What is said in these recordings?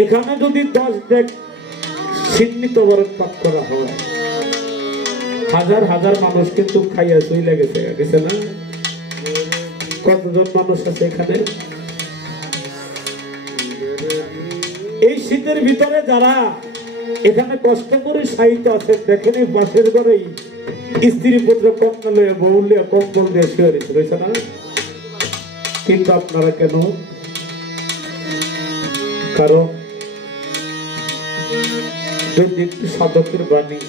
এখানে যদি 10 ডেক চিহ্নিত বরণ পাক করা হয়, হাজার হাজার মানুষ কিন্তু খাইয়া চলে গেছে না? কতজন মানুষ আছে এখানে? এই শীতের ভিতরে যারা এখানে কষ্ট করে সাহিত্য আছে, দেখেন এই বাসের ঘরেই স্ত্রী পুত্র কন্যা লইয়া বউ লইয়া কম্বল দিয়ে শুয়ে রয়েছে না? কিন্তু আপনারা কেন? কারণ যদি একটু সাধকের বাণী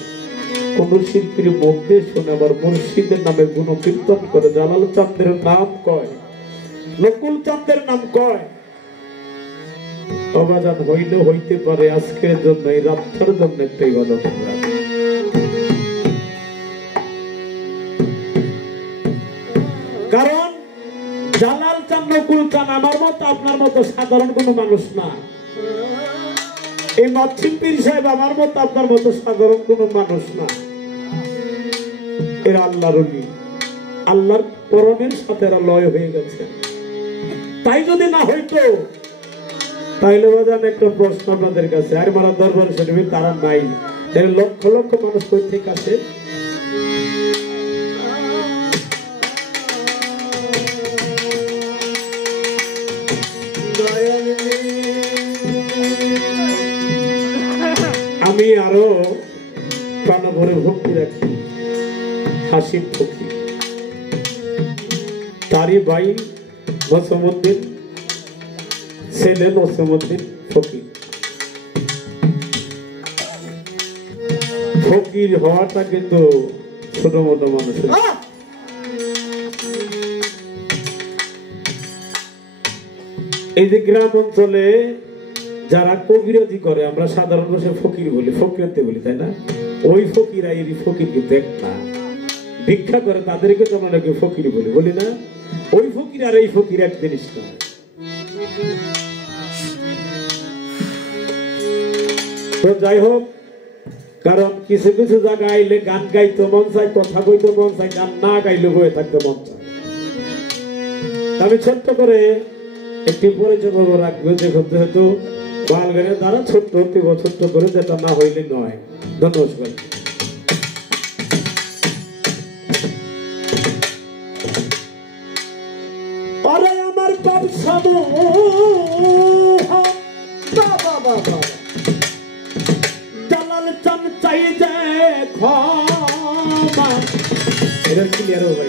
কোন শিল্পীর মুখ দিয়ে শুনে আবার মুর্শিদের নামে গুণ কীর্তন করে, জালাল চাঁদের নাম কয়, নকুল চাঁদের নাম কয়, অবাজান হইলে হইতে পারে আজকের জন্য, এই রাত্রের জন্য একটা ইবাদত। কারণ জালাল চাঁদ নকুল চাঁদ আমার মতো আপনার মতো সাধারণ কোন মানুষ না। এই মৎসিম পীর সাহেব আমার মতো আপনার মতো সাধারণ কোন মানুষ না। এরা আল্লাহর ওলি, আল্লাহর পরমের সাথে এরা লয় হয়ে গেছে। তাই যদি না হইতো তাইলে বাজান একটা প্রশ্ন আপনাদের কাছে, আর মারা দরবার শরীফে তারা নাই, লক্ষ লক্ষ মানুষ কই থেকে আসে? আমি আরো প্রাণ ভরে ভক্তি রাখি হাসিম ফকির, তারই ভাই নসিমউদ্দিন, ছেলে নসিমউদ্দিন ফকির। ফকির হওয়াটা কিন্তু ছোট মোটো মানুষের। এই যে গ্রাম অঞ্চলে যারা কবিরাজি করে, আমরা সাধারণ ভাষায় ফকির বলি, ফকিরতে বলি, তাই না? ওই ফকিরা এই ফকির কিন্তু একটা ভিক্ষা করে, তাদেরকে তো আমরা নাকি ফকির বলি না? ওই ফকির আর এই ফকির এক জিনিস না। তো যাই হোক, কারণ কিছু কিছু জায়গায় আইলে গান গাইতে মন চায়, কথা কইতে মন চায়, গান না গাইলে বয়ে থাকতে মন চায়। আমি ছোট্ট করে একটি পরিচয় রাখবো, দেখুন যেহেতু বালগানের দ্বারা ছোট্ট ছোট্ট করে, যেটা না হইলে নয়। ধন্যবাদ। আরে আমার ব্যবসা জালাল চাঁদ চাই যে ক্ষমা, এটা ক্লিয়ার হবে,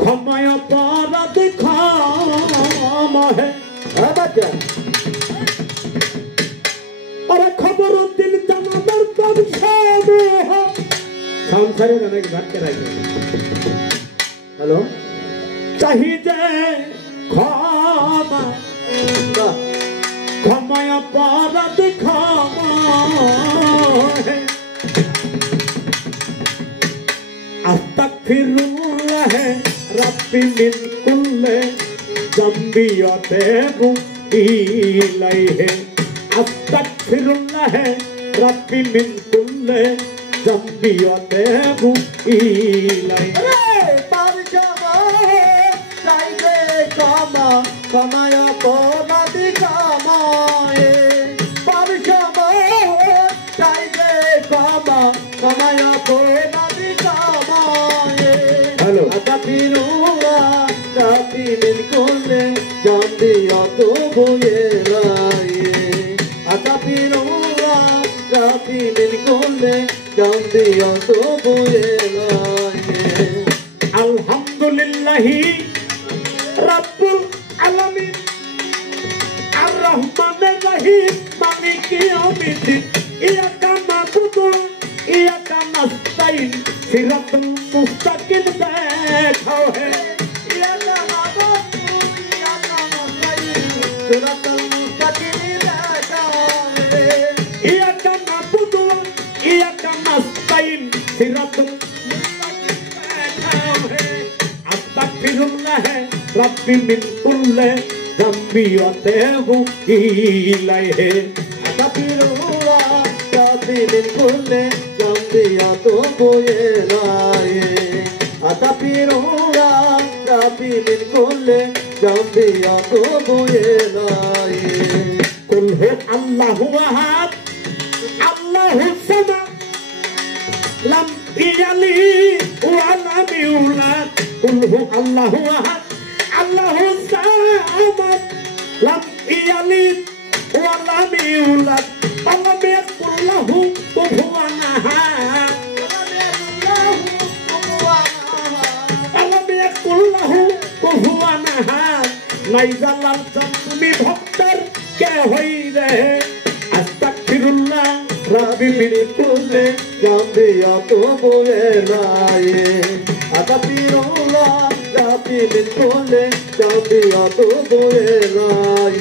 ক্ষমায় অপরাধ ক্ষমা হে। আরে খবর দিল জামাদার ব্যবসা সংসারে অনেক বাচ্চা রাখবে। হ্যালো, চাহিদে ক্ষমা, ক্ষমায় অপরাধ ক্ষমা হে। আস্তাগফিরুল্লাহ রাব্বি মিন কুল্লি জামবিয়াতে ইলাইহি, আস্তাগফিরুল্লাহ রাব্বি মিন কুল্লি জামবিয়াতে ইলাইহি। ক্ষমায় অপরাধ ক্ষমায়, চাইবে ক্ষমা, ক্ষমায় অপরাধ ক্ষমায়। হ্যালো, আতাফিরুয়া কাফিলিন কুল্লে জামবিয়াত বুয়েলায়ে, আতাফিরুয়া কাফিলিন কুল্লে জামবিয়াত বুয়েলায়ে। আলহামদুলিল্লাহি রাব্বুল আলামিন আর রহমানির রহিম মালিকি ইয়াউমিদ্দিন, ইয়াকা না'বুদু ইয়াকা নাস্তাইন, সিরাতাল মুস্তাকিম দেখাও হে। ইয়াকা না'বুদু ইয়াকা নাস্তাইন, সিরাতাল মুস্তাকিম দেখাও হে। ইয়াকা না'বুদু ইয়াকা নাস্তাইন, সিরাতাল মুস্তাকিম দেখাও হে। আস্তাগফিরুল্লাহ রাব্বি মিন কুল্লি জামবিয়াতিহি ইলাইহি, আস্তাগফিরুল্লাহ রাব্বি মিন কুল্লি জামবিয়াতিহি ইলাইহি, আস্তাগফিরুল্লাহ রাব্বি মিন কুল্লি জাম্বিয়া তো বয়ে নাই কুল হু আল্লাহু আহাদ আল্লাহুস সামাদ লাম ইয়ালিদ ওয়া লাম ইউলাদ কুল হু আল্লাহু আহাদ আল্লাহুস সামাদ লাম ইয়ালিদ ওয়া লাম ইউলাদ ওয়া লাম ইয়াকুল লাহু কুফুয়ান আহাদ নাই জালাল তুমি ভক্তের কে হইরে আস্তাগফিরুল্লাহ রাবি মিনি কুলে জাম্বিয়া তো বয়ে নাই আতাতিরুল্লাহ রাবি মিনি কুলে জাম্বিয়া তো বয়ে নাই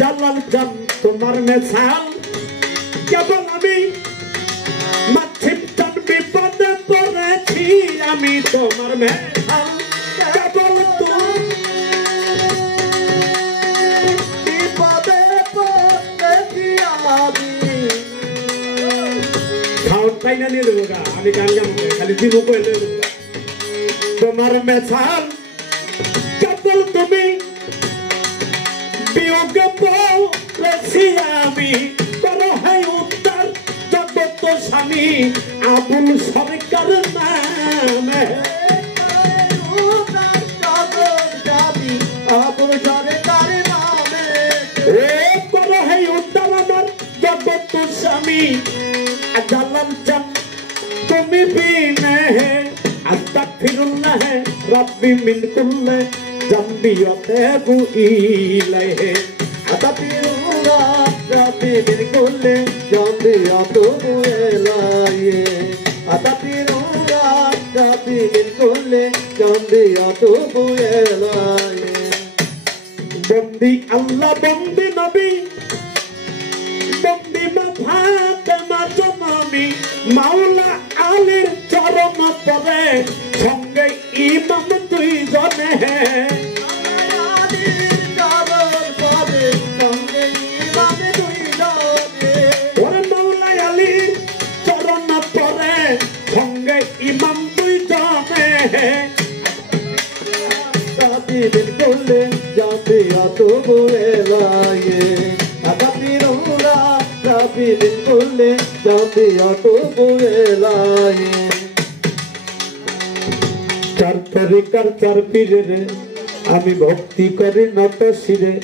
জালাল জান তোমার মেছাল কেবল আমি মাছিম জান বিপদে পড়েছি আমি তোমার মেছাল কেবল তুমি বিপদে পড়েছি আমি খাওয়ার তাই না নিয়ে দেবো গা আমি গান গাবো খালি দিব কয়ে দেবো তোমার মেছাল কেবল তুমি বিয়োগে পড়েছি আমি করো হাই উত্তর জগত স্বামী আবুল সরকার নামে আবুল সরকার নামে এ করো হাই উত্তর আমার জগত স্বামী জালাল চান তুমি বিনে আস্তাগফিরুল্লাহ রাব্বি মিন কুল্লি জাম্বিয়াতে বুইলাহে আতাতিরুল্লাহ রাবি মিন কুলে জাম্বিয়া তো বয়ে নাই আতাতিরুল্লাহ রাবি মিন কুলে জাম্বিয়া তো বয়ে নাই বন্দি আল্লাহ বন্দি নবী বন্দি ফাতেমা জননী মাওলা আলীর চরণ পরে সঙ্গে ইমাম দুই জনে ওরে মাওলা আলীর চরণ পরে সঙ্গে ইমাম দুই জনে রাবি মিন কুলে জাম্বিয়া তো বয়ে নাই আতাতিরুল্লাহ রাবি মিন কুলে জাম্বিয়া তো বয়ে নাই চার তরিকার চার পীরে রে আমি ভক্তি করি নত শিরে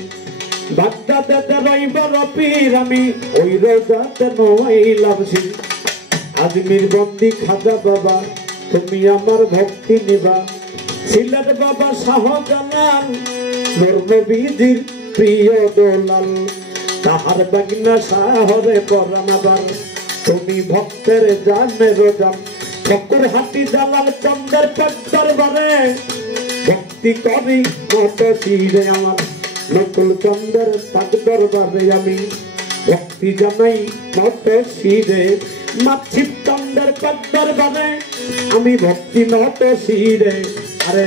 বাগদাদেতে রইবার পীর আমি ওই রোজাতে নইলাম শির আজমির বন্দি খাজা বাবা তুমি আমার ভক্তি নিবা সিলেট বাবা শাহজালাল নূর নবীজির প্রিয় দোলাল তাহার বাগনা শাহরে পরানাবার তুমি ভক্তের জানে রোজান ফকুর হাতি জালাল চন্দ্রের পেট দরবারে ভক্তি করি মত শিরে আমার নকুল চন্দ্রের পাক দরবারে আমি ভক্তি জানাই মত শিরে মাছিপ চন্দ্রের পাক দরবারে আমি ভক্তি নত শিরে আরে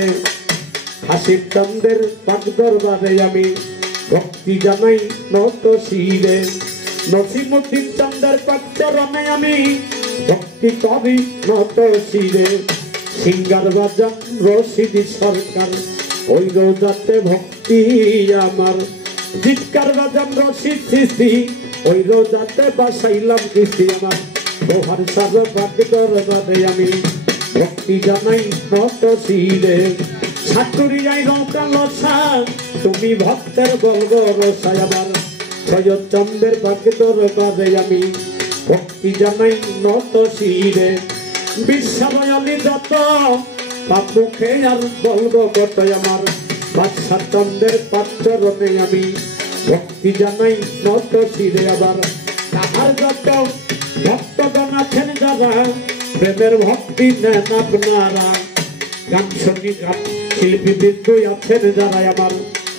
হাসির চন্দ্রের পাক দরবারে আমি ভক্তি জানাই নত শিরে নসিমুদ্দিন চন্দ্রের পাক চরণে আমি ভক্তি করি নত শিরে সিঙ্গার বাজান রশিদি সরকার ওই রোজাতে ভক্তি আমার জিৎকার বাজান রশিদ সৃষ্টি ওই রোজাতে বাসাইলাম কৃষ্টি আমার তোহার সার ভাগ দরবারে আমি ভক্তি জানাই নত শিরে সাতুরিয়াই রৌকা লসা তুমি ভক্তের বলগ রসায় আমার সৈয়দ চন্দ্রের ভাগ দরবারে আমি ভক্তি জানাই নত শিরে বিশ্বময়ালি যত পাপ মুখে আর বলবো কত আমার বাদশাহ চন্দ্রের পাচরণে আমি ভক্তি জানাই নত শিরে আবার তাহার যত ভক্তগণ আছেন যারা প্রেমের ভক্তি নেন আপনারা গান সঙ্গীত শিল্পী বিন্দু আছেন যারা আমার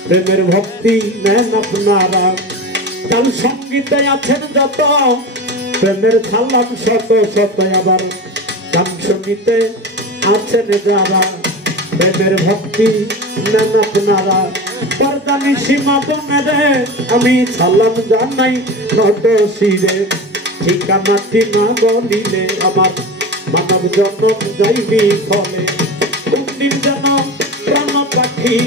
প্রেমের ভক্তি নেন আপনারা গান সঙ্গীতে আছেন যত প্রেমের সালাম শত শত আবার গান সঙ্গীতে আছেন যারা প্রেমের ভক্তি নেন আপনারা পর্দানি সীমা বনেরে আমি সালাম জানাই নত শিরে ঠিকানাটি না বলিলে আমার মানব জন্ম যাইবি ফলে কোনদিন যেন প্রাণ পাখি পাখি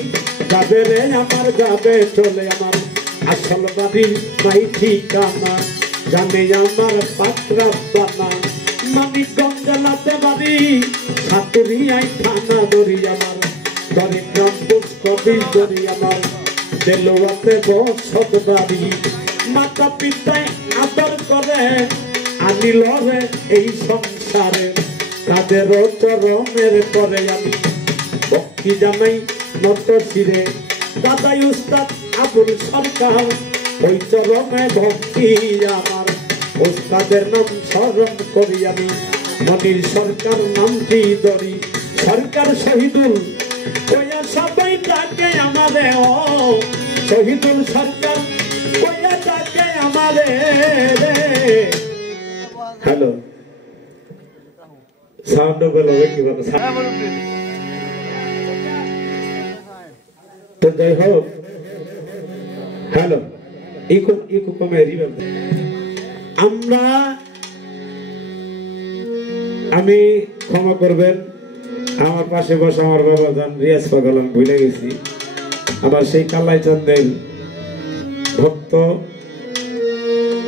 যাবে রে আমার যাবে চলে আমার আসল বাড়ি নাই ঠিকানা জানে আমার পাত্রা বানা মানিকগঞ্জ জেলাতে বাড়ি সাতুরিয়ায় থানা দড়ি আমার দরিদ্রাম পুষ্কবি দড়ি আমার দেলোয়াতে বসত বাড়ি মাতা পিতায় আদর করে আনিল রে এই সংসারে তাদের চরণের পরে আমি ভক্তি জানাই নত শিরে দাদাই উস্তাদ আবুল সরকার ওই চরণে ভক্তি আমার উস্তাদের নাম স্মরণ করি আমি মনির সরকার নামটি ধরি সরকার শহীদুল কইয়া সবাই ডাকে আমারে ও শহীদুল সরকার কইয়া ডাকে আমারে হ্যালো সাউন্ড বলো কিভাবে তো যাই হোক হ্যালো ইকো কমে রিভার্ব আমি ক্ষমা করবেন আমার পাশে বসে আমার বাবা জান রিয়াজ পাগল আমি ভুলে গেছি আমার সেই কালাই চন্দের ভক্ত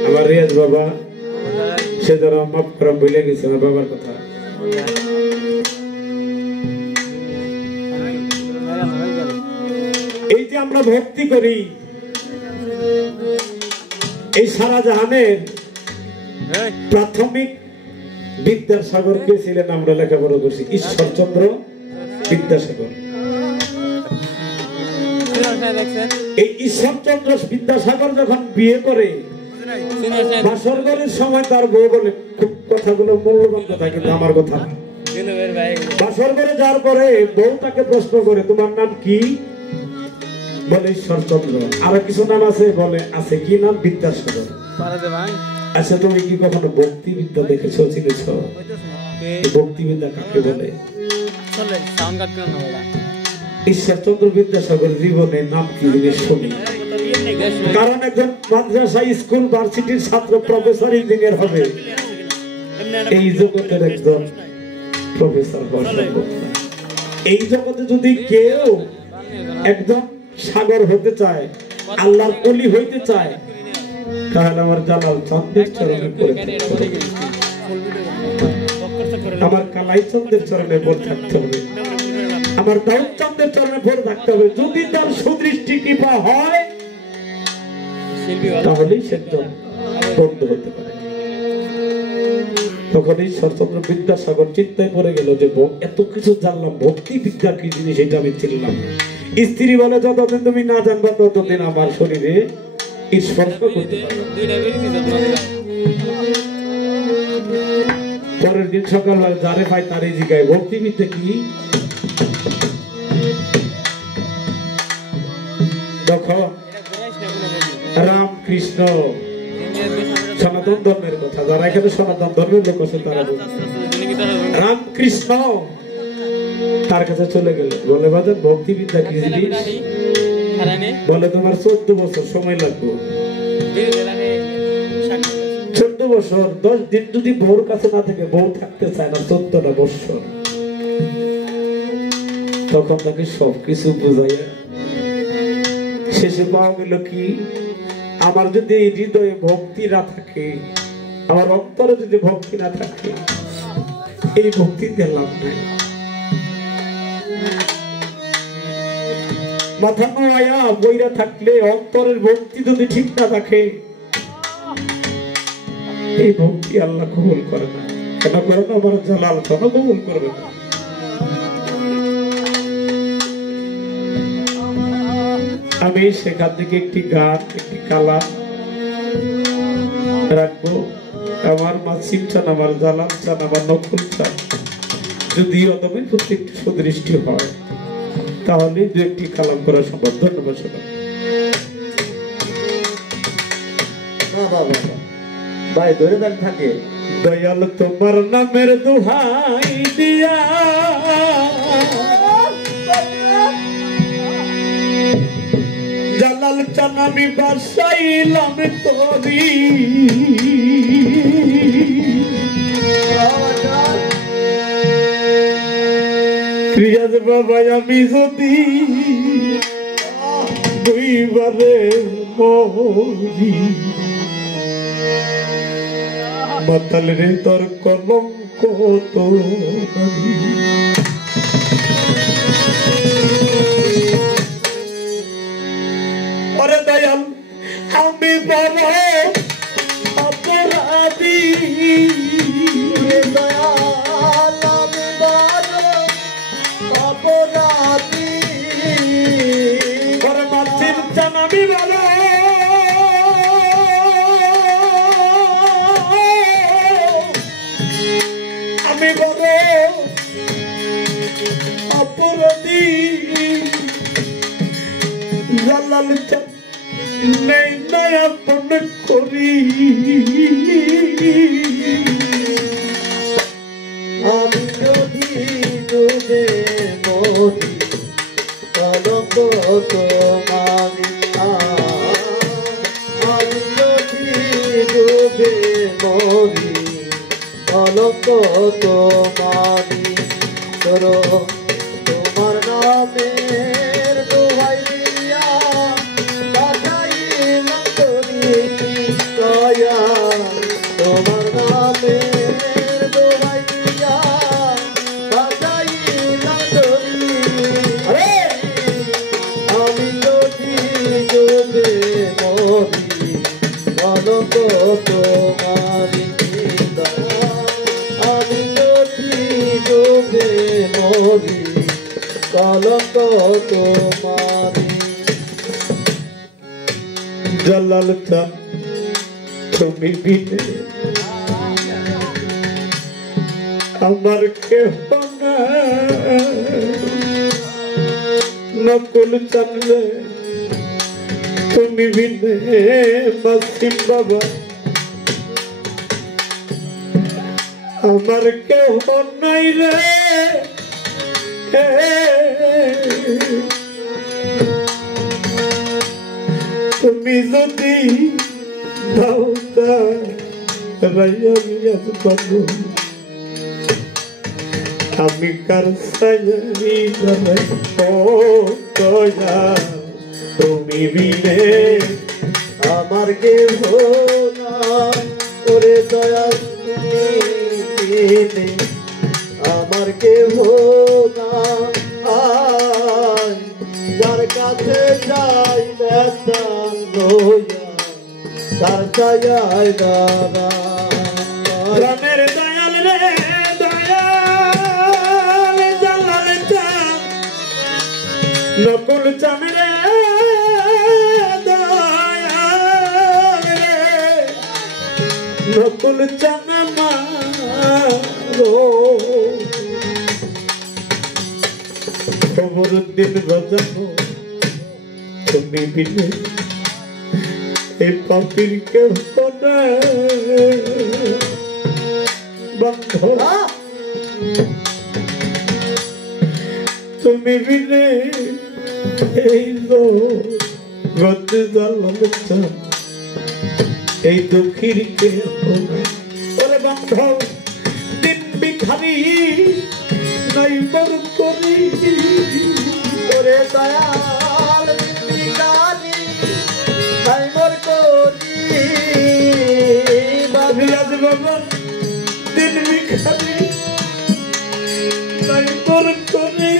আমার রিয়াজ বাবা সে যারা মাফ করা ভুলে গেছে আমার বাবার কথা এই যে আমরা ভক্তি করি এই সারা জাহানের প্রাথমিক বিদ্যাসাগর কে ছিলেন আমরা লেখাপড়া করছি ঈশ্বরচন্দ্র বিদ্যাসাগর এই ঈশ্বরচন্দ্র বিদ্যাসাগর যখন বিয়ে করে বাসরঘরের সময় তার বউ বলে খুব কথাগুলো মূল্যবান কথা কিন্তু আমার কথা বাসরঘরে যাওয়ার পরে বউ তাকে প্রশ্ন করে তোমার নাম কি বলে ঈশ্বরচন্দ্র আরো কিছু নাম আছে বলে আছে কি নাম বিদ্যাসাগর আচ্ছা তুমি কি কখনো ভক্তিবিদ্যা দেখেছো চিনেছ ভক্তিবিদ্যা কাকে বলে ঈশ্বরচন্দ্র বিদ্যাসাগর জীবনে নাম কি জিনিস শুনি কারণ একজন মাদ্রাসা স্কুল ভার্সিটির ছাত্র প্রফেসর ইঞ্জিনিয়ার হবে এই জগতের একজন প্রফেসর হওয়া সম্ভব এই জগতে যদি কেউ একজন সাগর হতে চায় আল্লাহর ওলি হইতে চায় তাহলে আমার জালাল চন্দ্রের চরণে পড়ে আমার কালাই চন্দ্রের চরণে পড়ে থাকতে হবে আমার দাউদ চন্দ্রের চরণে পড়ে থাকতে হবে যদি তার সুদৃষ্টি কৃপা হয় তাহলেই সে বন্ধ হতে পারে তখন ঈশ্বরচন্দ্র বিদ্যাসাগর চিন্তায় পড়ে গেল যে এত কিছু জানলাম ভক্তি বিদ্যা কি জিনিস এটা আমি চিনলাম স্ত্রী বলে যতদিন তুমি না জানবা ততদিন আমার শরীরে স্পর্শ করতে পরের দিন সকালবেলা যারে পাই তারই জিগায় ভক্তিবিদ্যা কি দেখো রামকৃষ্ণ সনাতন ধর্মের কথা যারা এখানে সনাতন ধর্মের লোক আছে তারা রামকৃষ্ণ তার কাছে চলে গেল বলে বাজার ভক্তিবিদ্যা কি জিনিস বলে তোমার 14 বছর সময় লাগবে 14 বছর 10 দিন যদি বউর কাছে না থেকে বউ থাকতে চায় না 14টা বছর তখন তাকে সবকিছু বুঝাইয়া শেষে পাওয়া গেল কি আমার যদি এই হৃদয়ে ভক্তি না থাকে আমার অন্তরে যদি ভক্তি না থাকে এই ভক্তিতে লাভ নাই মাথা নয়া বইরা থাকলে অন্তরের ভক্তি যদি ঠিক না থাকে এই ভক্তি আল্লাহ কবুল করে না কেন করে না আমার জালাল কেন কবুল করবে না আমি সেখান থেকে একটি গান একটি কালাম রাখবো আমার মাসিম চান আমার জালাল চান আমার নকল চান যদি অদমের প্রতি একটু সুদৃষ্টি হয় তাহলে দু একটি কালাম করা সম্ভব ধন্যবাদ সবাই ভাই ধরে দাঁড় থাকে দয়াল তোমার নামের দোহাই দিয়া জালাল চান আমি বাসাইলাম তোরি রিয়াজ বাবা আমি যদি দুইবারে মরি মাতাল রে তোর কলঙ্ক তো ওরে দয়াল আমি বড় অপরাধী দয়াল আমি বড় অপরাধী ওরে মাছির চান আমি বড় আমি বড় অপরাধী জালাল চান নেই নয়াপন করি আমি যদি ডুবে মরি কলঙ্ক তোমারি আমি যদি ডুবে মরি কলঙ্ক তোমারি করো তোমার নামের দোহাই দিয়া বাঁচাইলাম করি দয়া তোমার নামের দোহাই দিয়া বাঁচাইলাম করি আমি যদি ডুবে মরি কলঙ্ক তোমারি আমি যদি ডুবে মরি কলঙ্ক তোমারি জালাল চান তুমি বিনে আমার কেহ নাই নকুল চানলে তুমি বিনে মাসিম বাবা আমার কেহ নাই রে তুমি যদি দাওতা রাইয়াস বাবু আমি কার সাজাই জানাই ও দয়া তুমি বিনে আমার কেহ নাই ওরে দয়াল তুমি বিনে আমার কেহ নাই যার কাছে যাই ব্যথা লইয়া তার ছায়ায় দাঁড়া রামের দয়াল রে দয়াল জালাল চান নকুল চান রে দয়াল রে নকুল চান মারো খবরুদ্দিন বাজানো তুমি বিনে এই পাপির কেউ বন্ধ তুমি বিনে এই গদ্দে জালাল চান এই দুঃখীর কেউ ওরে বন্ধ দিন ভিখারি নাই বর করি ওরে দয়াল বিকারি তাই মোর করি রিয়াজ বাবা দিন ভিখারি নাই বর করি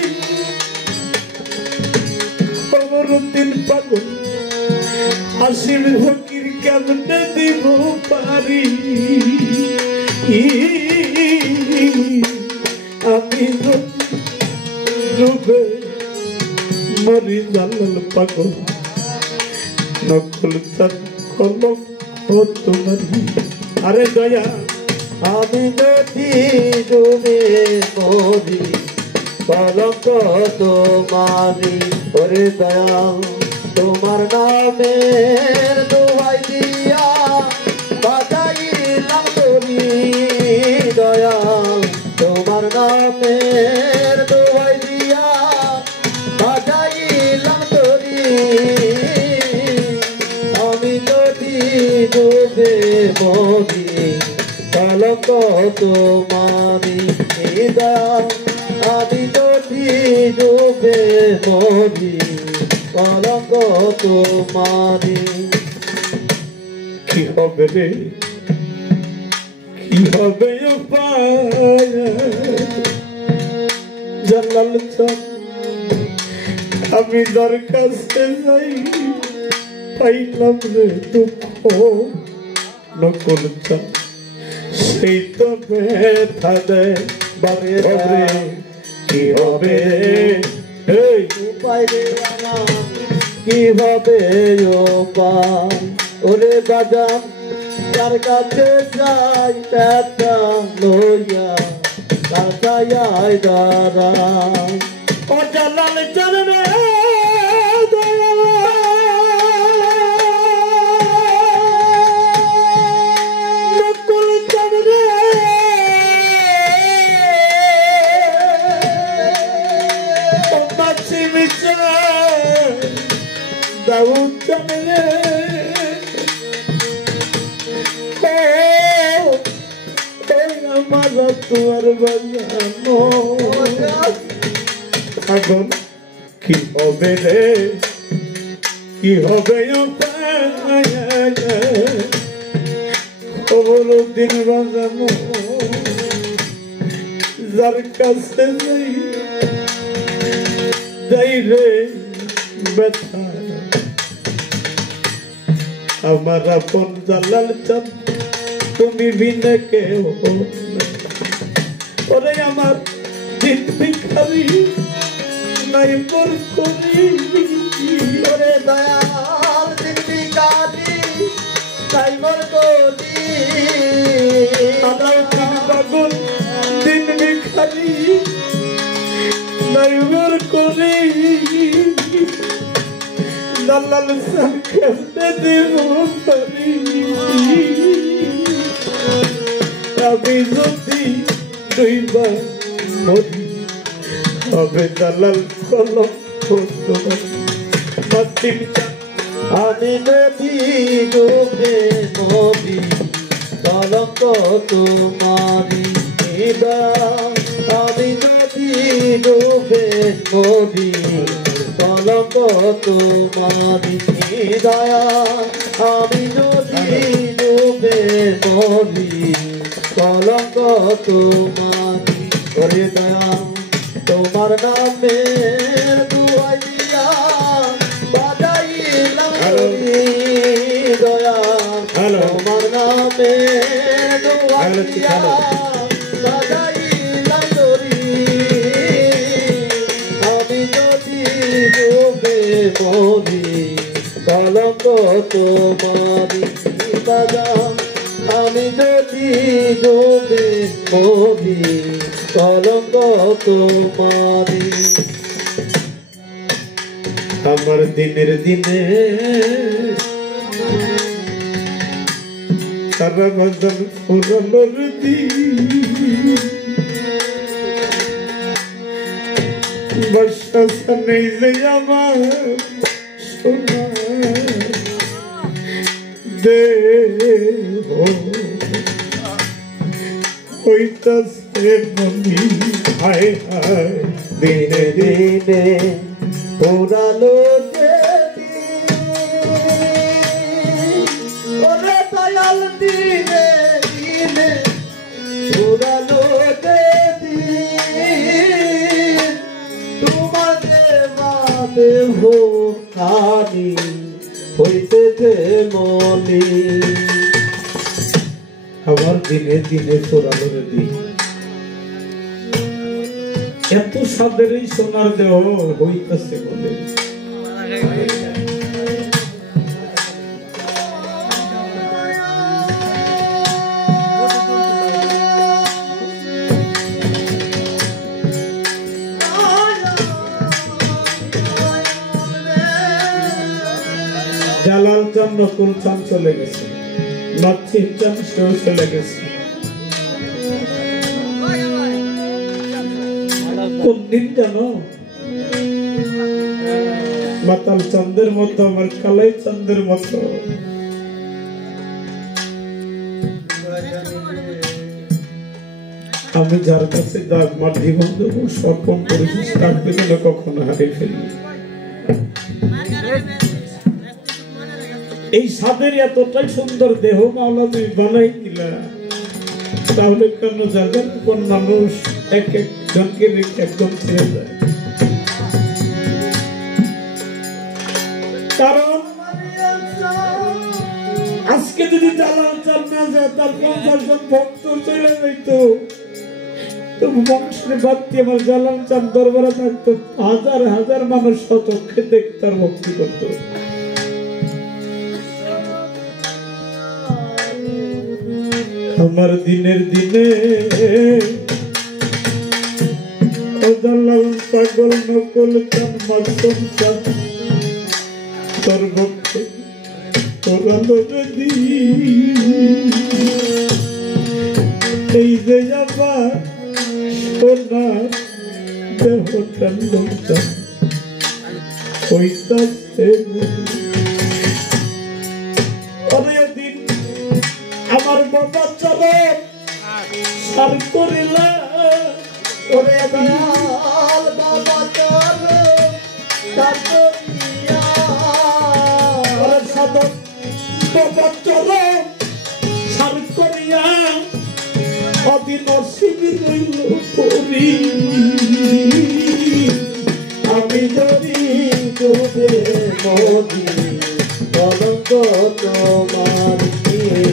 খবরুদ্দিন পাগল হাসিম ফকির কেমনে দিব পারি আমি ডুবে মরি জালাল পাগল নকল চান কলম ও তোমারি আরে দয়া আমি যদি ডুবে মরি কলঙ্ক তোমারি ওরে দয়াল তোমার নামের দোহাই দিয়া বাঁচাইলাম করি দয়াল তোমার নামের দোহাই দিয়া বাঁচাইলাম করি আমি যদি ডুবে মরি কলঙ্ক তোমারি দয়াল আমি যদি ডুবে মরি কলঙ্ক তোমারি। কি হবে রে, কি হবে উপায়? জালাল চাঁদ আমি যার কাছে যাই পাইলাম রে দুঃখ, নকল চাঁদ সেই তো ব্যথা দেয়। বাবে বাবরে কি হবে এই উপায় রে আমার কিভাবে উপায়? ওরে বাজান তার কাছে যাই পেটা লইয়া তার ছায়ায় দাঁড়াই। ও জালাল চাঁদ রে নকল চাঁদ রে ও মাছিম চাঁদ দাউদ চাঁদ রে আমার তোমার বাজানো এখন কি হবে রে, কি হবে খবর দিন বাজানো যার কাছে যাই রে ব্যথা আমার আপন জালাল চাঁদ তুমি বিনে কেউ ওরে আমার দিন ভিখারি নাই মোর করি। ওরে দয়াল দিদি গাদি তাই মোর গদি। আমার দিন পাগল দিন ভিখারি নাই মোর করি। জালাল চাঁদ কেমনে দিব পারি? আমি যদি দুইবার মরি হবে জালাল কলঙ্ক তোমার। মাছিম চাঁদ আমি নদী ডুবে নদী কলঙ্ক তোমারি। আমি নদী ডুবে নদী কলঙ্ক তোমারি। দয়া আমি নদী ডুবে নদী কলঙ্ক তোমারি। ওরে দয়া তোমার নামে দুয়াই দিয়া বাজাইলাম করি। দয়া তোমার নামে দুয়াই দিয়া বাজাইলাম করি। আমি যদি ডুবে মরি কলঙ্ক তোমারি। বাজাম আমি যদি ডুবে মরি কলঙ্ক তোমারি। আমার দিনের দিনে সারা বাজার ফুরানোর বর্ষা নেই যে আমার সোনা দেহ হইতাছে মনি হায় হায় দিনে দিনে পুরালো ওরে দয়াল দিনে দিনে পুরালো তোমার দেহ খানি হইতেছে মনি। আমার দিনে দিনে চোরালো রে এত সাদের এই সোনার দেহ হইতেছে বলে। জালাল চাঁদ নকুল চাঁদ চলে গেছে, মাছিম চাঁদ সেও চলে গেছে। কোন দিন জানো? মাতাল চাঁদের মতো আমার কালাই চাঁদের মতো আমি যার কাছে আমার জীবন দেবো স্বপন করেছি তার পেছনে কখনো হারিয়ে ফেলি। এই সাদের এতটাই সুন্দর দেহ মাওলা তুমি বানাই দিলা, তাহলে কেন যাদের কোন মানুষ এক একজনকে একদম ছেড়ে দেয়? কারণ আজকে যদি জালাল চান না যায়, তার 50 জন ভক্ত চলে যাইত, তবু বংশের বাদ দিয়ে আমার জালাল চান দরবারে থাকতো, হাজার হাজার মানুষ শতক্ষে দেখতে আর ভক্তি করত। আমার দিনের দিনে জালাল পাগল নকল চান মাসুম চান তোর ভক্তি এই যে আমার সোনার দেহটা লোকটা হইতাছে অনেকদিন আমার বাবা চরণ সার করিলা ওরে দয়াল বাবা তোর তাকরিয়া ওরে সাধক বাবা চরণ সার করিয়া অবিনশীল রইল পরি। আমি যদি ডুবে মরি কলঙ্ক তোমার নিয়ে,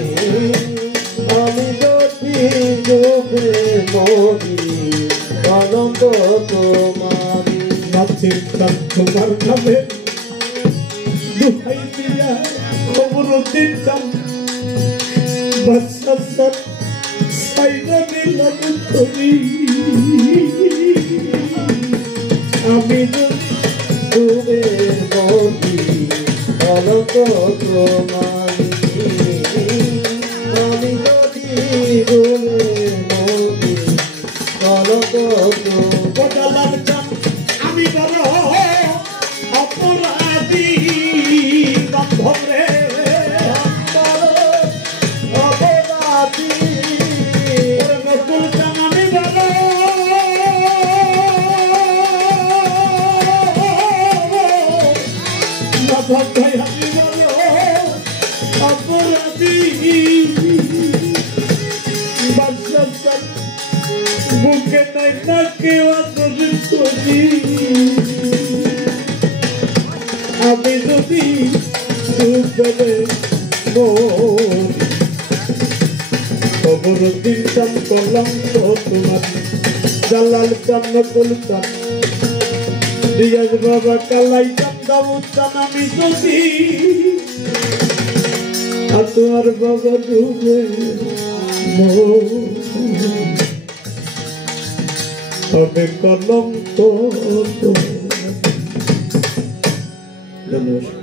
আমি যদি ডুবে মরি কলঙ্ক তোমার নাচের তার তোমার নামে দোহাই দিয়া খবর দিতাম, বাচ্চা সব সাইরা দিলাম তুমি। আমি ডুবে মরি কলঙ্ক তোমার নিয়ে, আমি যদি ডুবে মরি কলঙ্ক বদলার চান আমি বড় অপরাধী বান্ধব রে, অপরাধী নকুল চান আমি বড় মাধব ভাই আমি বড় অপরাধী বাদশাহ বুকে নাই না কেউ আদর করি। আমি যদি ডুবে খবর দিতাম কলঙ্ক তোমার, জালাল চান নকুল চান রিয়াজ বাবা কালাই চান দাউদ চান, আমি যদি আর তোমার বাবা ডুবে হবে কলঙ্ক ধন্যবাদ।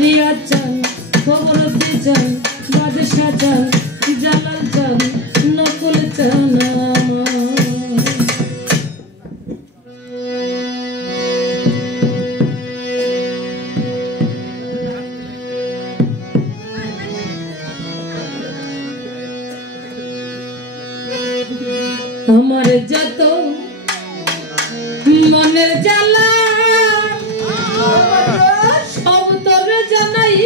রিয়া চান খবরতি চান বাদশা চান জালাল চান নকুল চান আমার যত মনের জ্বালা সব তোরে জানাই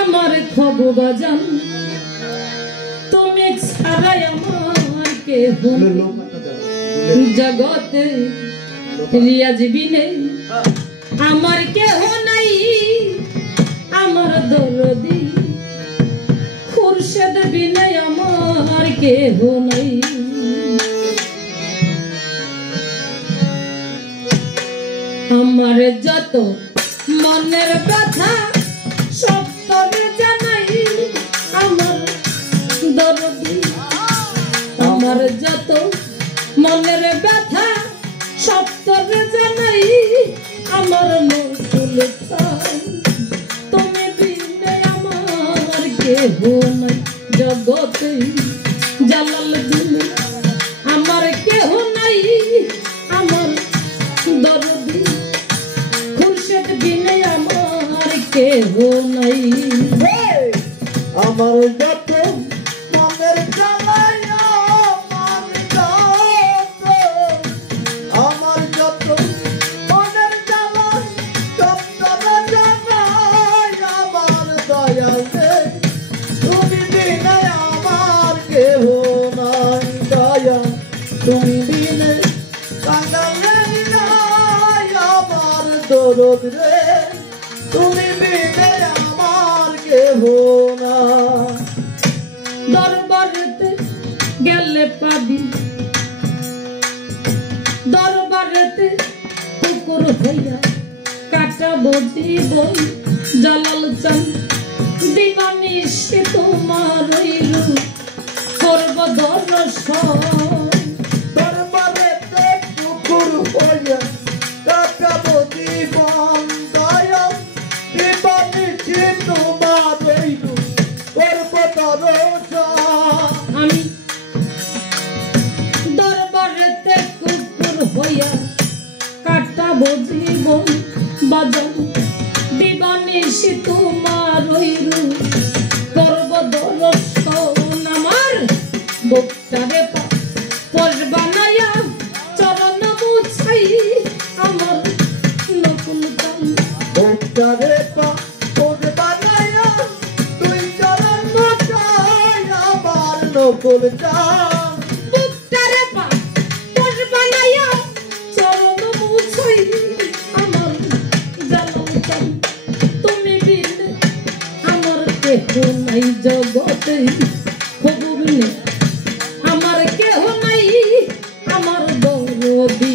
আমার খবর বাজান তুমি ছাড়াই আমার কেহ জগতে রিয়াজ বিনে আমার কেহ নাই আমার দরদি খুরশেদ বিনে আমার কেহ নাই আমার যত মনের কথা সব তোরে জানাই আমার দরদি আমার যত মনের ব্যথা সব তোরে জানাই আমার নকুল চান তুমি বিনে আমার কেহ নাই জগতে জালাল বিনে আমার কেহ নাই আমার দরদি খুরশেদ বিনে আমার কেহ নাই আমার যত মনের জ্বালাই আমার যত মনের জ্বালাই সব তোরে জানাই আমার দয়াল রে তুমি বিনে আমার কেহ নাই দয়াল তুমি বিনে কাঙালের নাই আমার দরদ রে তুমি বিনে আমার কেহ না দরবারেতে গেলে পাবি দরবারেতে কুকুর হইয়া কাটা বজিব জালাল চান দিবানি সে তোমার করব দর্শন দরবারেতে কুকুর হইয়া কাটাবো জীবন দয়াল দিবানিছি তোমার রইল করব দর্শন আমি দরবারেতে কুকুর হইয়া কাটা বজিব বাজান দিবানি সে তোমার করব দর্শন আমার বুকটারে পশ বানায়া চরণ মুছাই আমার নকুল চান ভক্তারে পাপড় বানায়া তুই চরণ মুছাই আমার নকুল চান বুকটারে পশ বানায়া চরণ মুছাই আমার জালাল চান তুমি বিনে আমার কেহ নাই জগতে খবর নেই আমার কেহ নাই আমার দরদি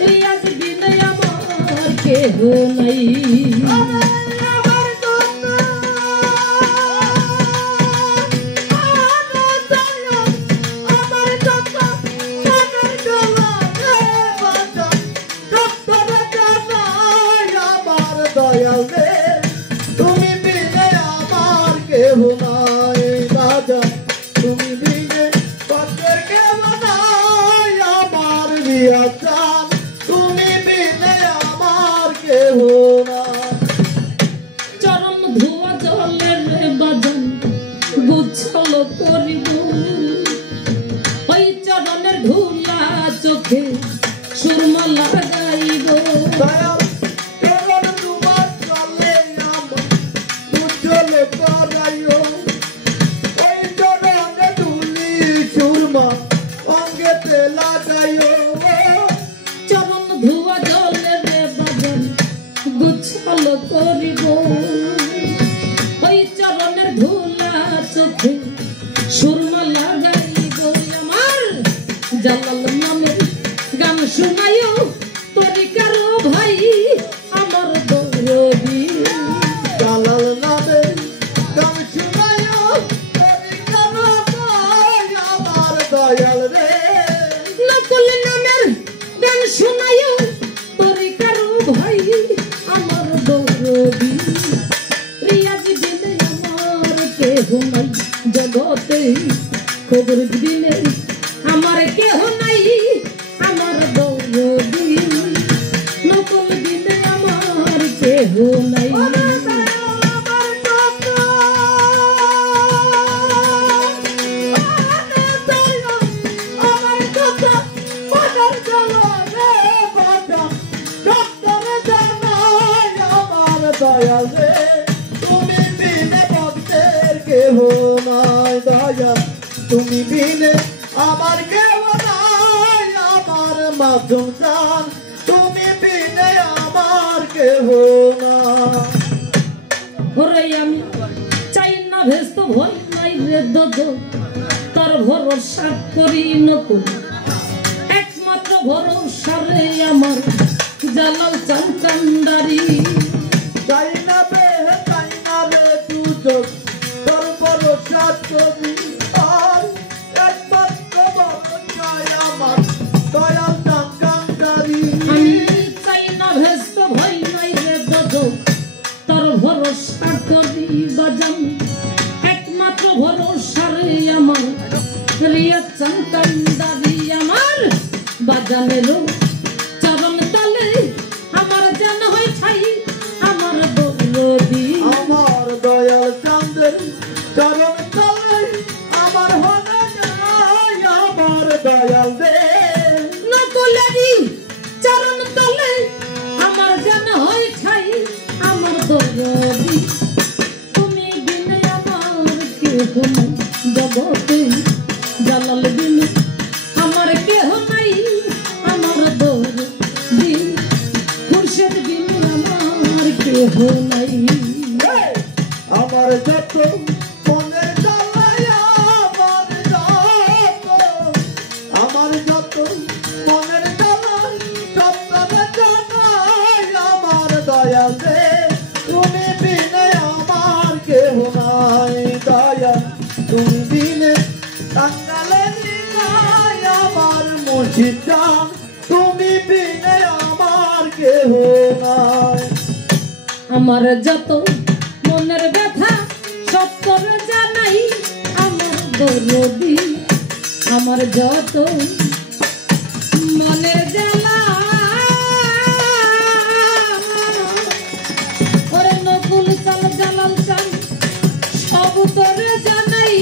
রিয়াজ বিনে আমার কেহ নাই আমার দয়াল আমার দয়াল আমার দয়াল রে তুমি বিনে আমার কেহ নাই রাজা তুমি বিনে পথের কেহ নাই আমার রিয়া চান তুমি বিনে আমার কেহ নাই চরম ধোয়া জলের বাজান গুছল করিব ওই চরণের ধুলা চোখে সুরমা লাগাইব দয়াল কেবল তোমার চলে আমার উজ্জ্বল করাইও ওই চরণে ধুলি সুরমা অঙ্গেতে লাগাইও চরণ ধোয়া জলের বাজান গুছল করিব ওই চরণের ধুলা চোখে সুরমা লাগাইব আমার জালাল নামের গান শুনাইও তরিকার ভাই আমার দরদি জালাল নামে গান শুনাইও তরিকার ভাই আমার দয়াল রে নকুল নামের গান শুনাইও তরিকার ভাই নাই তুমি বিনে ভক্তের কেহ নাই দয়া তুমি বিনে আমার কেহ নাই আমার মাঝুম জান তুমি বিনে আমার কেহ না ওরে আমি চাই না ভেস্ত ভয় নাই রে দদ তোর ভরসা করি নকুল একমাত্র ভরসা রে আমার জালাল চান কান্ডারি চাই না রে দুজক তোর ভরসা করি আর একমাত্র ভরসা আমার দয়াল চান কান্ডারি আমি চাই না ভেস্ত ভয় নাই রে দদ তোর ভরসা করি বাজান একমাত্র ভরসা রে আমার রিয়া চান কান্ডারি আমার বাজানের চরণ তলে আমার জান হয় ছাই আমার দৌলতি আমার দয়াল চাঁদের চরণ তলে আমার হলো যায় আমার দয়াল দে নকুলেরি চরণ তলে আমার জান হয় ছাই আমার দৌলতি তুমি বিনে আমার কেহ নাই জগতে জালাল বিনে আমার কেহ নাই আমার দৌলতি খুরশেদ বিনে আমার কেহ নাই আমার যত মনের জ্বালায় আমার যত মনের জ্বালায় সপ্তমে জানাই আমার দয়াল দে তুমি বিনে আমার কেহ নাই দয়া তুমি বিনে কাঙ্গালে নাই আমার মুর্শিদ জান তুমি বিনে আমার কেহ নাই আমার যত মনের ব্যথা সব করে জানাই আমার দরদি আমার যত মনের জ্বালা ওরে নকুল চাল জালাল চাল সব করে জানাই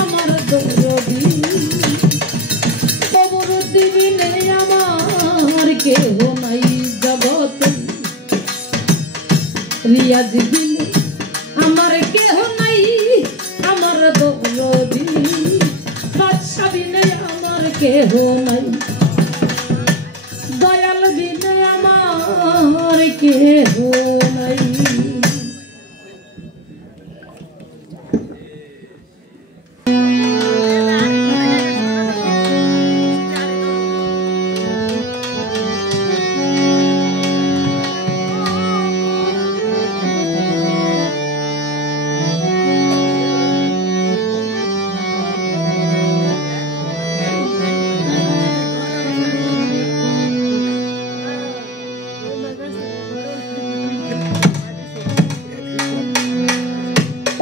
আমার দরদি কবর দিবি নেই আমার কেহ নাই জগত রিয়াজ দিলে আমার কেহ নাই আমার দৌলতি বাদশা বিনে আমার কেহ নাই দয়াল বিনে আমার কেহ নাই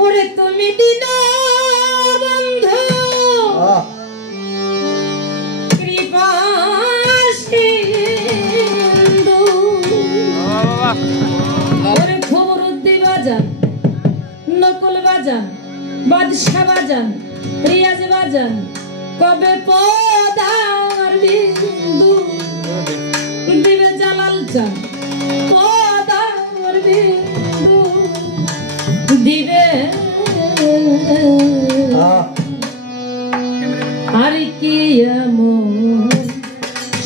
ওরে তুমি দিনা বন্ধু কৃপা সিন্ধু ওরে খবর বাজান নকুল বাজান বাদশা বাজান রিয়াজ বাজান কবে পদার বিন্দু দিবে জালাল চান পদার বিন্দু দিবে আর কি এমন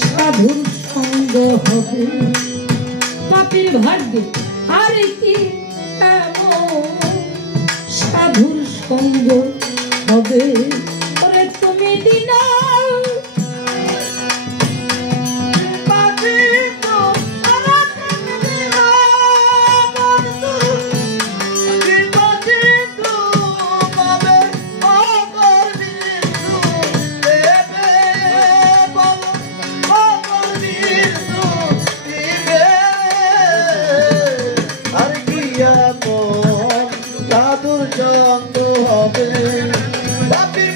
সাধুর সঙ্গ হবে পাপীর ভাগ্যে আর কি এমন সাধুর সঙ্গ হবে ওরে তুমি দিনা সাধুর সঙ্গ হবে বাপির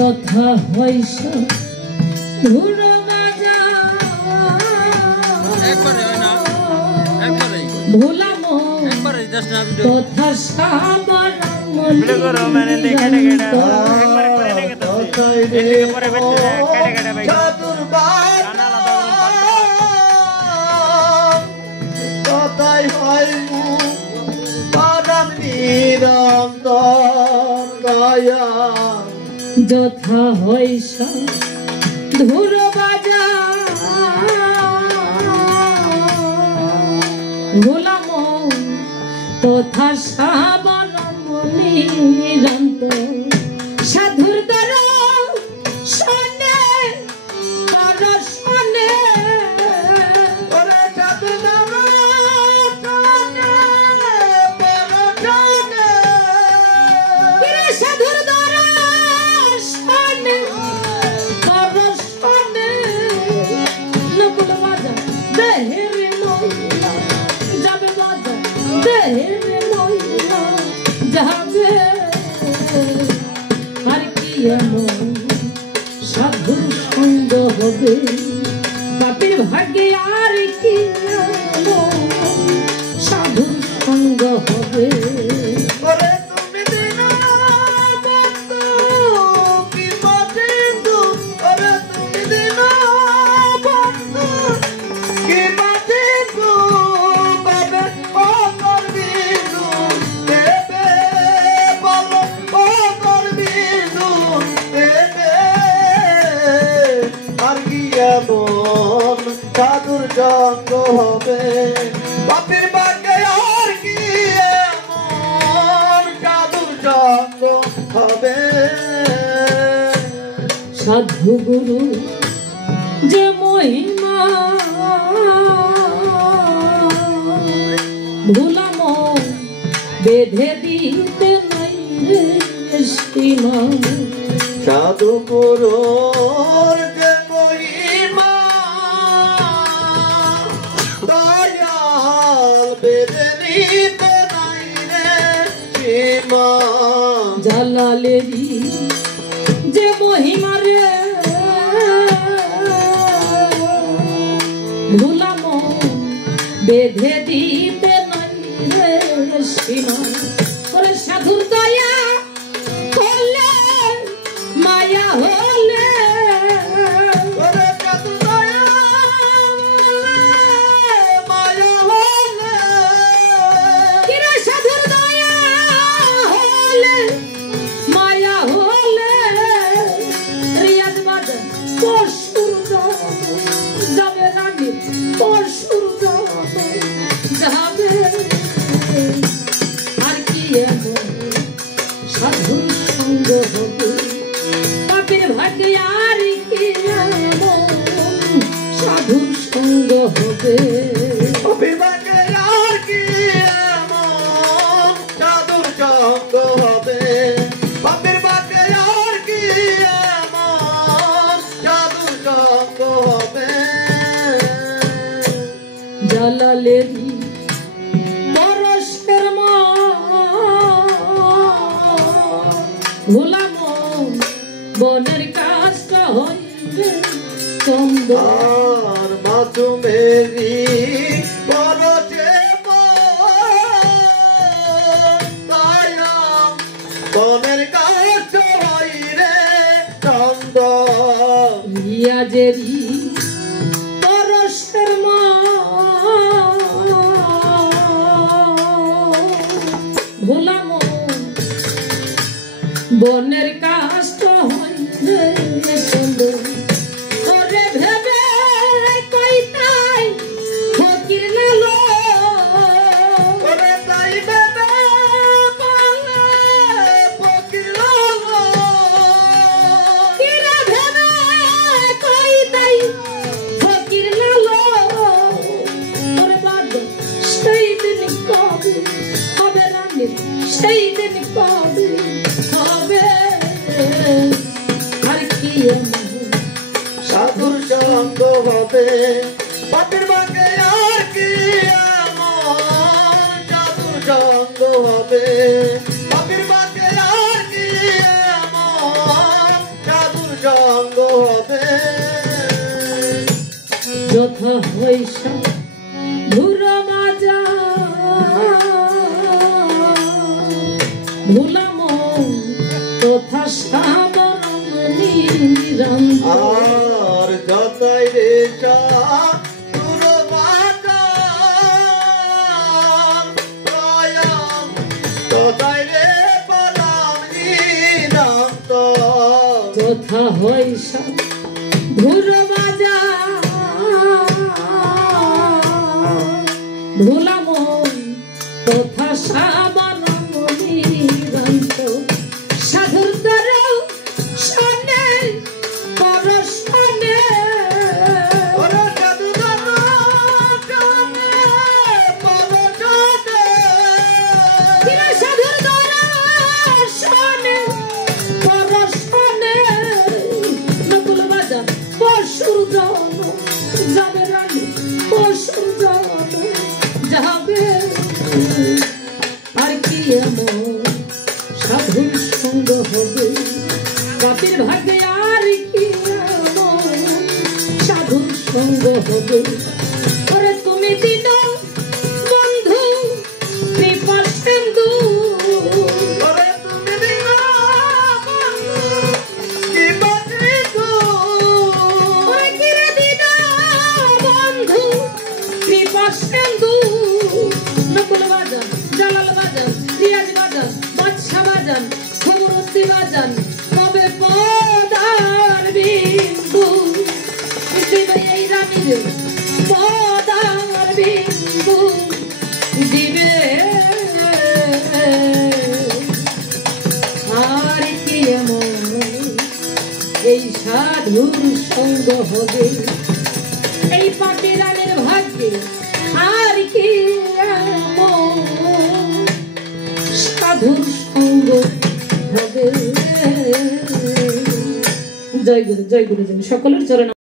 যথা হইসা ধুরো বাজা ভুলাম তথা সাবার কথাই হয় বাদাম নিরন্তর দয়া যথা হইসা ধুরো বাজা ভুলাম তথা সাবার নিরন্ত সাধুর দ্বার শোনে তার শোনে ওরে সাধু দাও শোনে পরশোনে কিরে সাধুর দ্বার শোনে তার শোনে নকুল বাজা দেহের ময়লা যাবে বাজা দেহের ময়লা যাবে আর কি এমন সাধুর সঙ্গ হবে পাপের ভাগ্যে আর কি এমন সাধুর সঙ্গ হবে ওরে তুমি দিন বন্ধু কি বন্ধু ওরে তুমি দিন বন্ধু কি বন্ধু বাবে ও করবিন্দু দেবে বলো ও করবিন্দু দেবে আর কি এমন সাধুর সঙ্গ হবে বাপের বাগে আর কি এমন সাধুর সঙ্গ হবে সাধু গুরু যে মহিমা ভুলাম বেঁধে দিতে নাই রে সীমা সাধু গুরুর যে মহিমা দয়াল বেদে নিতে নাই রে সীমা জালালেরই যে মহিমা রে ভুলাম বেঁধে দিতে নাই রে সীমা ওরে সাধুর দয়া হলে মায়া হলে ওরে সাধু দয়া মায়া হলে কিরে সাধুর দয়া হলে মায়া হলে রিয়াজ বাজার পশুর যাবে রানী পশুর যাবে আর কি এমন সাধুর সঙ্গ হবে পাপের ভাগ্যে আর কি এমন সাধুর সঙ্গ হবে অভিভাকে আর কি এমন সাধুর সঙ্গ হবে বাপের বাকে আর কি এমন সাধুর সঙ্গ হবে জালালেরই পরশের ভুলাম বনের কাজটা হইবে চন্দ আর মাসুমেরি পরশে দয়াম বনের কাজ হই রে চন্দ রিয়াজেরই পরশের ভুলাম বনের কাজটা হইবে চন্দ ওরে ভেবে কইতাই ফকির লালো ওরে তাই বেবে পালে পকিলো কিরে ভেবে কইতাই ফকির লালো ওরে বাদ সেই দিন কবে হবে রানী সেই দিন কবে হবে আর কি এমন সাধুর সঙ্গ হবে বাপের বাকে আর কি এমন সাধুর সঙ্গ হবে বাপের বাকে আর কি এমন যথা হইসা ধুর মাজা ভুলাম তথা সাবরণ নিরন্ত আর যতই রে চাতুর বাজার প্রয়াম ততই রে বলাম নিরন্ত যথা হইসা ধুর মাজা ভুলাম তথা সাবরণ নিরন্ত সাধুর দ্বারা শোনে পরশনে ওরে সাধুদার জানে পরশনে কিরে সাধুর দ্বারা শোনে পরশনে নকুল বাজা পশুর জন যাবে রানী পশুর জন যাবে আর কি এমন সাধুর সঙ্গ হবে পাপীর ভাগ্যে আর কি এমন সাধুর সঙ্গ হবে ওরে তুমি দিন বন্ধু কৃপা সিন্ধু ওরে তুমি দিনা বন্ধু কি বাজিতু ওরে কিরে দিন বন্ধু কৃপা সিন্ধু নকুল বাজান জালাল বাজান রিয়াজ বাজান বাদশা বাজান খবরুদ্দি বাজান কবে পদার বিন্দু দিবে এই রানীর পদার বিন্দু দিবে আর কি এমন এই সাধুর সঙ্গ হবে এই পাপি রানীর ভাগ্যে আর কি এমন সাধুর সঙ্গ হবে। জয় গুরু জয় গুরু সকলের চরণ